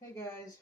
Hey guys.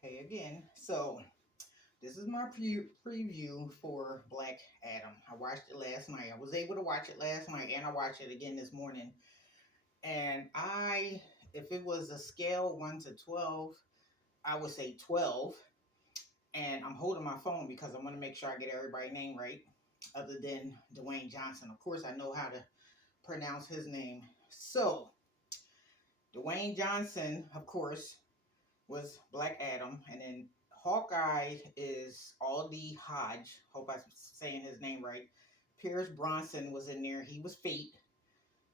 Hey again. So this is my preview for Black Adam. I watched it last night. I was able to watch it last night, and I watched it again this morning. And if it was a scale 1 to 12, I would say 12. And I'm holding my phone because I want to make sure I get everybody's name right, other than Dwayne Johnson. Of course, I know how to pronounce his name. So Dwayne Johnson, of course, was Black Adam, and then Hawkeye is Aldi Hodge. Hope I'm saying his name right. Pierce Bronson was in there. He was Fate.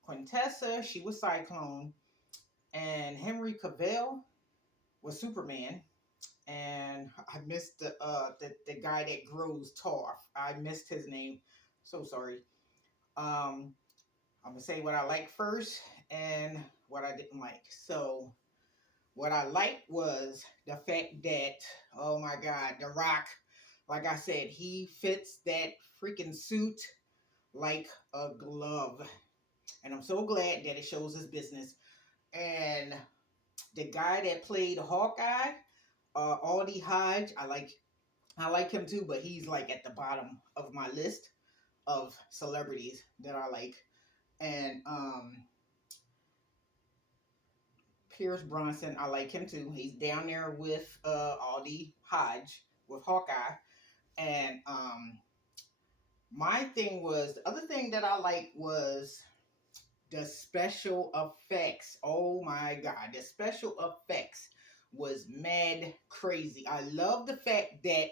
Quintessa, she was Cyclone, and Henry Cavill was Superman. And I missed the guy that grows tall. I missed his name. So sorry. I'm gonna say what I like first and what I didn't like. So what I liked was the fact that, oh my God, The Rock, like I said, he fits that freaking suit like a glove. And I'm so glad that it shows his business. And the guy that played Hawkeye, Aldi Hodge, I like him too, but he's like at the bottom of my list of celebrities that I like. And Pierce Bronson, I like him too. He's down there with Aldi Hodge with Hawkeye. And my thing was, the other thing that I liked was the special effects. Oh my God, the special effects was mad crazy. I love the fact that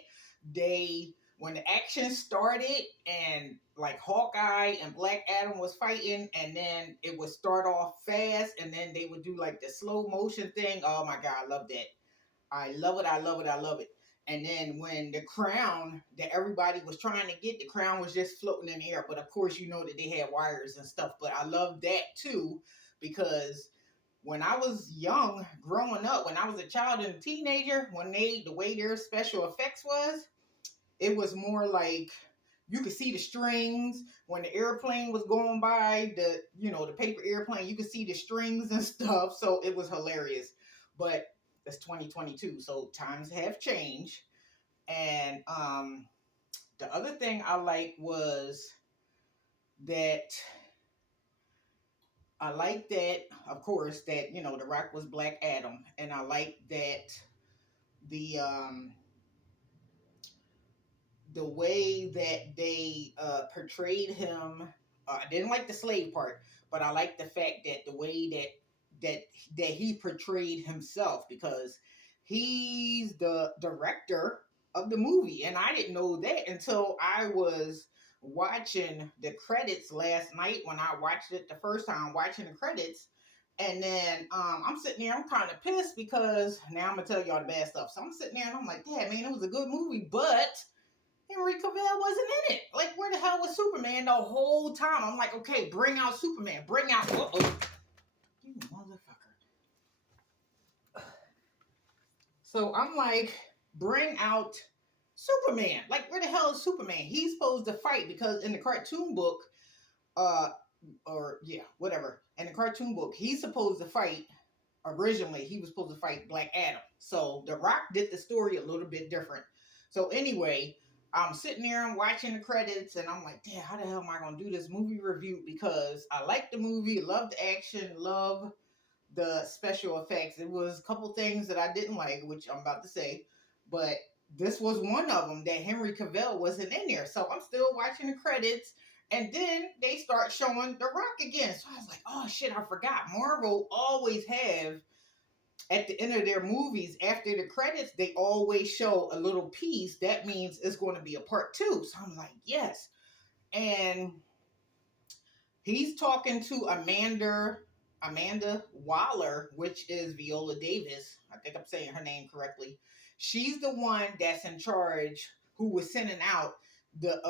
when the action started and like Hawkeye and Black Adam was fighting, and then it would start off fast and then they would do like the slow motion thing. Oh my God, I love that. I love it. I love it. I love it. And then when the crown that everybody was trying to get, the crown was just floating in the air. But of course, you know that they had wires and stuff. But I love that too, because when I was young, growing up, when I was a child and a teenager, the way their special effects was, it was more like you could see the strings when the airplane was going by, the paper airplane, you could see the strings and stuff. So it was hilarious. But that's 2022, so times have changed. And the other thing I like was that of course, that The Rock was Black Adam, and I like that the the way that they portrayed him. I didn't like the slave part, but I like the fact that the way that he portrayed himself, because he's the director of the movie, and I didn't know that until I was watching the credits last night. When I watched it the first time, watching the credits, and then I'm sitting there, I'm kind of pissed because now I'm gonna tell y'all the bad stuff. So I'm sitting there and I'm like, "Dad, man, it was a good movie, but Henry Cavill wasn't in it. Like, where the hell was Superman the whole time?" I'm like, okay, bring out Superman. Bring out, you motherfucker. So I'm like, bring out Superman. Like, where the hell is Superman? He's supposed to fight because in the cartoon book, whatever. In the cartoon book, he's supposed to fight. Originally, he was supposed to fight Black Adam. So The Rock did the story a little bit different. So anyway, I'm sitting there, I'm watching the credits, and I'm like, damn, how the hell am I going to do this movie review? Because I like the movie, love the action, love the special effects. It was a couple things that I didn't like, which I'm about to say, but this was one of them, that Henry Cavill wasn't in there. So I'm still watching the credits, and then they start showing The Rock again. So I was like, oh shit, I forgot. Marvel always have, at the end of their movies, after the credits, they always show a little piece. That means it's going to be a part 2. So I'm like, yes. And He's talking to Amanda Waller, which is Viola Davis. I think I'm saying her name correctly. She's the one that's in charge, who was sending out the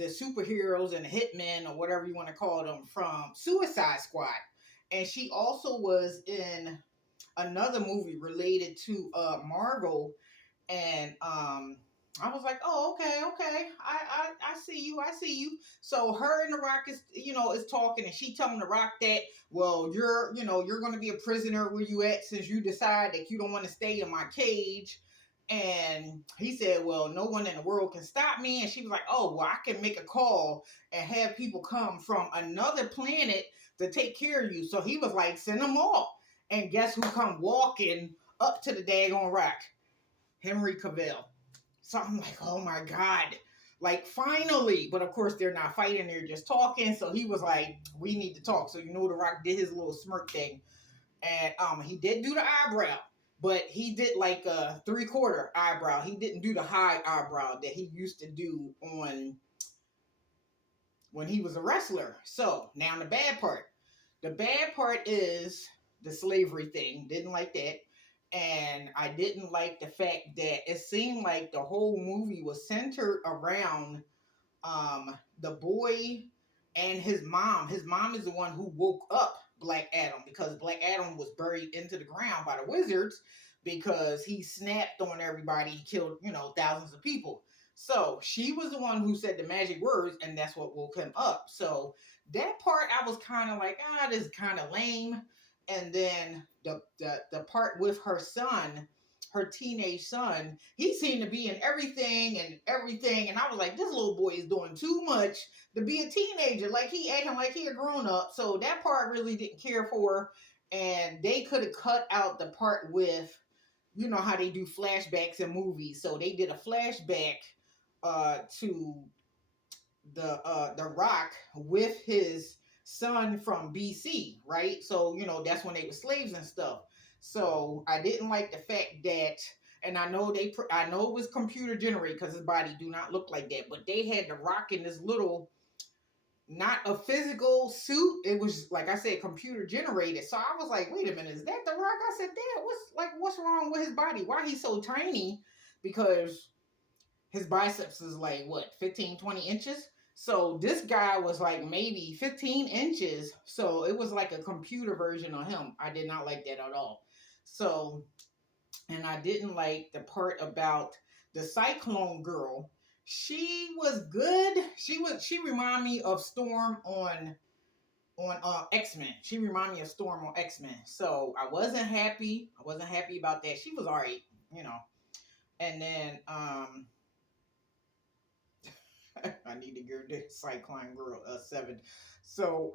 superheroes and the hitmen or whatever you want to call them from Suicide Squad. And she also was in another movie related to Marvel, and I was like, oh, okay, okay, I see you, I see you. So her and the Rock is, is talking, and she telling the Rock that, well, you're going to be a prisoner where you at, since you decide that you don't want to stay in my cage. And he said, well, no one in the world can stop me. And she was like, oh, well, I can make a call and have people come from another planet to take care of you. So he was like, send them all. And guess who come walking up to the daggone Rock? Henry Cavill. So I'm like, oh my God. Like, finally. But of course, they're not fighting. They're just talking. So he was like, we need to talk. So, The Rock did his little smirk thing. And he did do the eyebrow. But he did like a 3/4 eyebrow. He didn't do the high eyebrow that he used to do on when he was a wrestler. So, now the bad part. The bad part is the slavery thing. Didn't like that. And I didn't like the fact that it seemed like the whole movie was centered around the boy and his mom. His mom is the one who woke up Black Adam, because Black Adam was buried into the ground by the wizards because he snapped on everybody. He killed, thousands of people. So she was the one who said the magic words, and that's what woke him up. So that part I was kind of like, this is kind of lame. And then the part with her son, her teenage son, he seemed to be in everything and everything. And I was like, this little boy is doing too much to be a teenager. Like, he acting like he a grown up. So that part really didn't care for. And they could have cut out the part with, how they do flashbacks in movies. So they did a flashback to the Rock with his son from BC, right? So that's when they were slaves and stuff. So I didn't like the fact that, and I know I know it was computer generated because his body do not look like that, but they had the Rock in this little, not a physical suit. It was, like I said, computer generated. So I was like, wait a minute, is that the Rock? I said, Dad, what's wrong with his body? Why he's so tiny? Because his biceps is like, what, 15, 20 inches? So this guy was like maybe 15 inches. So it was like a computer version of him. I did not like that at all. So, and I didn't like the part about the Cyclone girl. She was good. She reminded me of Storm on X-Men. She reminded me of Storm on X-Men. So I wasn't happy. I wasn't happy about that. She was all right, And then I need to give the Cyclone girl a 7. So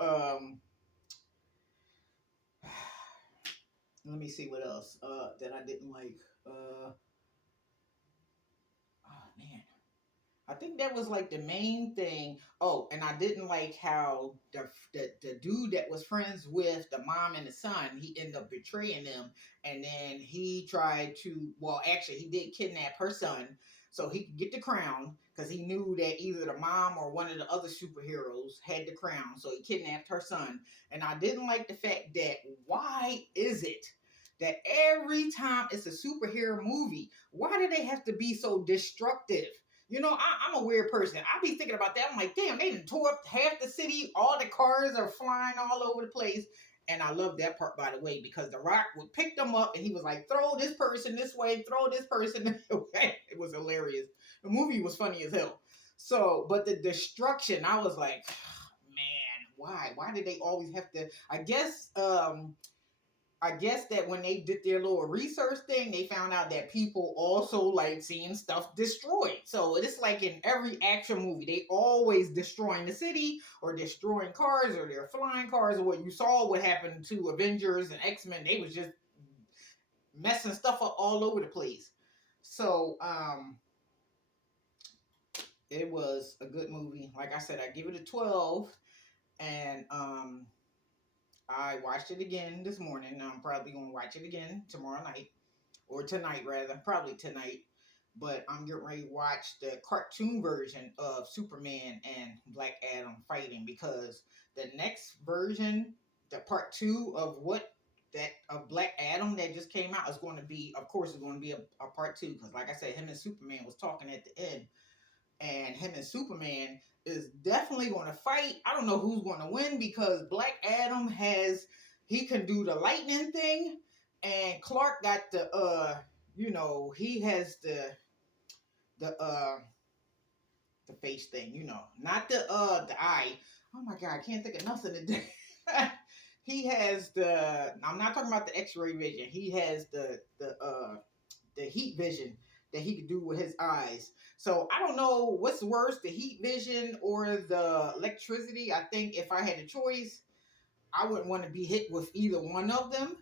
let me see what else that I didn't like. Oh man, I think that was like the main thing. Oh, and I didn't like how the dude that was friends with the mom and the son, he ended up betraying them, and then he tried to. Well, actually, he did kidnap her son so he could get the crown, because he knew that either the mom or one of the other superheroes had the crown. So he kidnapped her son, and I didn't like the fact that, why is it that every time it's a superhero movie, why do they have to be so destructive? I'm a weird person. I be thinking about that. I'm like, damn, they done tore up half the city. All the cars are flying all over the place. And I love that part, by the way, because The Rock would pick them up and he was like, throw this person this way, throw this person this way. It was hilarious. The movie was funny as hell. So, but the destruction, I was like, man, why? Why did they always have to? I guess that when they did their little research thing, they found out that people also like seeing stuff destroyed. So it's like in every action movie, they always destroying the city or destroying cars, or they're flying cars, or what you saw what happened to Avengers and X-Men. They was just messing stuff up all over the place. So it was a good movie. Like I said, I give it a 12, and I watched it again this morning. I'm probably going to watch it again tomorrow night, or tonight rather, probably tonight. But I'm getting ready to watch the cartoon version of Superman and Black Adam fighting, because the next version, the part 2 of what that of Black Adam that just came out is going to be, of course, it's going to be a part 2 because, like I said, him and Superman was talking at the end, and him and Superman is definitely going to fight. I don't know who's going to win because Black Adam he can do the lightning thing, and Clark got he has the face thing, not the eye. Oh my god, I can't think of nothing today. He has I'm not talking about the X-ray vision. He has the heat vision that he could do with his eyes. So I don't know what's worse, the heat vision or the electricity. I think if I had a choice, I wouldn't want to be hit with either one of them.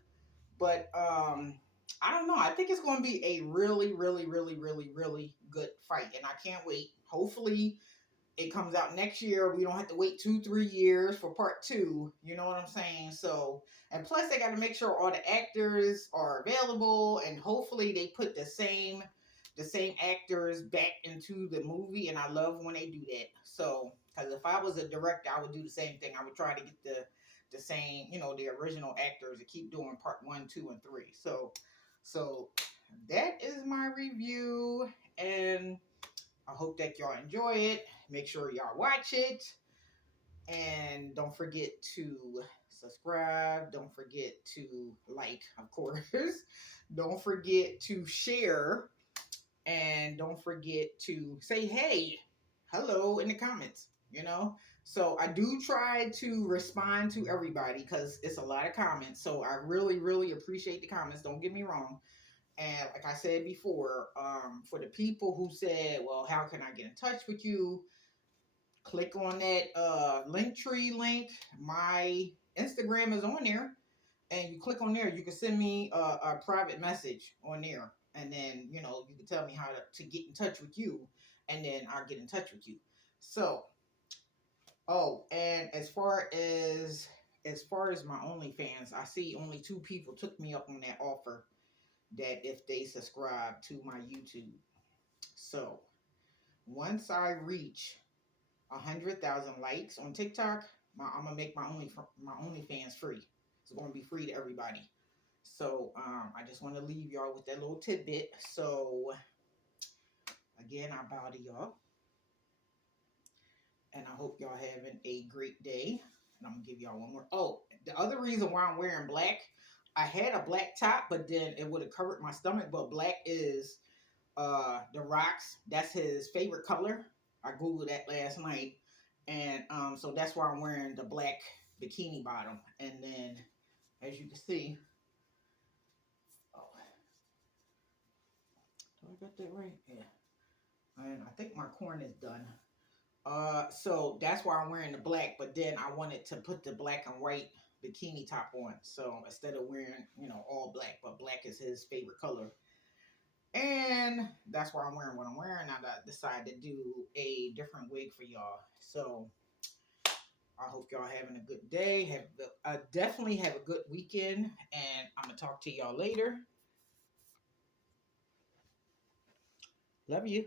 But I don't know. I think it's going to be a really, really, really, really, really good fight, and I can't wait. Hopefully, it comes out next year. We don't have to wait 2-3 years for part 2. You know what I'm saying? So, and plus they got to make sure all the actors are available, and hopefully they put the same actors back into the movie. And I love when they do that. So, because if I was a director, I would do the same thing. I would try to get the same, the original actors to keep doing part 1, 2, and 3. So that is my review, and I hope that y'all enjoy it. Make sure y'all watch it. And don't forget to subscribe. Don't forget to like, of course. Don't forget to share. And don't forget to say, hey, hello in the comments, So I do try to respond to everybody because it's a lot of comments. So I really, really appreciate the comments. Don't get me wrong. And like I said before, for the people who said, well, how can I get in touch with you? Click on that Linktree link. My Instagram is on there. And you click on there. You can send me a private message on there. And then, you can tell me how to get in touch with you. And then I'll get in touch with you. So, and as far as my OnlyFans, I see only 2 people took me up on that offer, that if they subscribe to my YouTube. So once I reach 100,000 likes on TikTok, I'm gonna make my OnlyFans free. It's gonna be free to everybody. So I just want to leave y'all with that little tidbit. So again, I bow to y'all, and I hope y'all having a great day. And I'm gonna give y'all one more. Oh, the other reason why I'm wearing black, I had a black top, but then it would have covered my stomach. But black is The Rock's. That's his favorite color. I googled that last night, and so that's why I'm wearing the black bikini bottom. And then, as you can see, do I got that right? Yeah. And I think my corn is done. So that's why I'm wearing the black, but then I wanted to put the black and white bikini top on. So instead of wearing, all black, but black is his favorite color. And that's why I'm wearing what I'm wearing. I decided to do a different wig for y'all. So I hope y'all having a good day. Definitely have a good weekend. And I'm going to talk to y'all later. Love you.